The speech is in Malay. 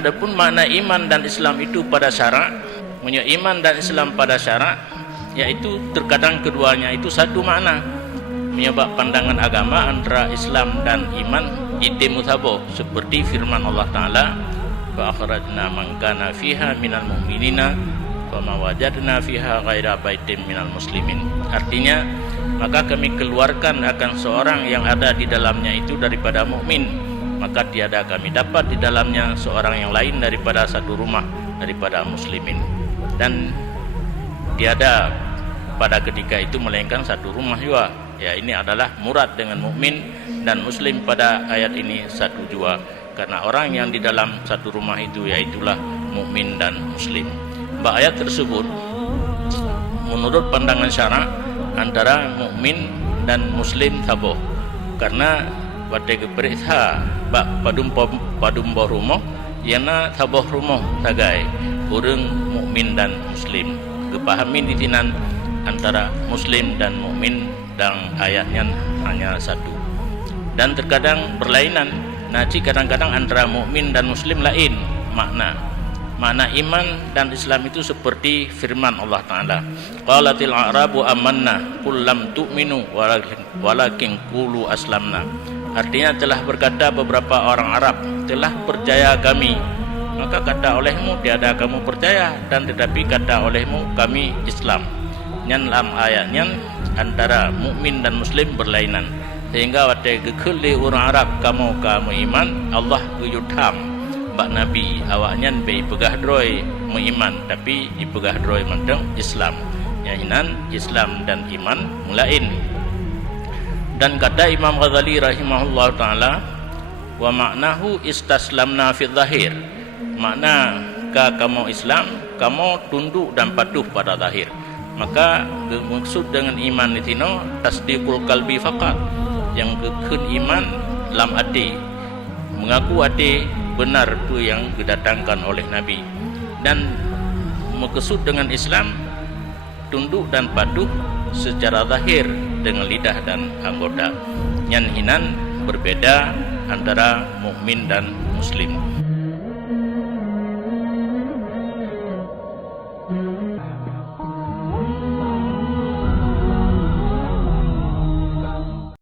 Adapun makna iman dan Islam itu pada syarak, punya iman dan Islam pada syarak, yaitu terkadang keduanya itu satu makna. Menyebab pandangan agama antara Islam dan iman itu mutabah, seperti firman Allah Ta'ala, fa akhrajna man kana fiha minal mu'minina wa ma wajadna fiha ghaira baitin minal muslimin. Artinya, maka kami keluarkan akan seorang yang ada di dalamnya itu daripada mukmin, maka tiada kami dapat di dalamnya seorang yang lain daripada satu rumah daripada muslimin. Dan tiada pada ketika itu melainkan satu rumah juga. Ya, ini adalah murad dengan mukmin dan muslim pada ayat ini satu jua, karena orang yang di dalam satu rumah itu yaitulah mukmin dan muslim. Ayat tersebut menurut pandangan syarak antara mukmin dan muslim saboh, karena pada keperiksa bak padum rumah yana saboh rumah tagai urang mukmin dan muslim. Kepahamin di tinan antara muslim dan mukmin dan ayatnya hanya satu, dan terkadang berlainan. Naci kadang-kadang antara mukmin dan muslim lain makna iman dan Islam itu seperti firman Allah Ta'ala, qalatil a'rabu amanna qul lam tu'minu walakin qulu aslamna. Artinya telah berkata beberapa orang Arab, telah percaya kami, maka kata olehmu tiada kamu percaya, dan tetapi kata olehmu kami Islam. Yang dalam ayatnya antara mukmin dan muslim berlainan, sehingga waktu gekeli orang Arab kamu iman, Allah guyutam bak Nabi awaknya be pegah droi mengiman, tapi dipegah droi mentang Islam. Yang hinan Islam dan iman mulain. Dan kata Imam Ghazali rahimahullah ta'ala, wa maknahu istaslamna fi zahir. Makna kamu Islam, kamu tunduk dan patuh pada zahir. Maka maksud dengan iman itu tasdiqul qalbi faqat, yang kekun iman dalam hati, mengaku hati benar itu yang didatangkan oleh Nabi. Dan maksud dengan Islam tunduk dan patuh secara zahir dengan lidah dan anggota. Yang hinan berbeda antara mukmin dan muslim.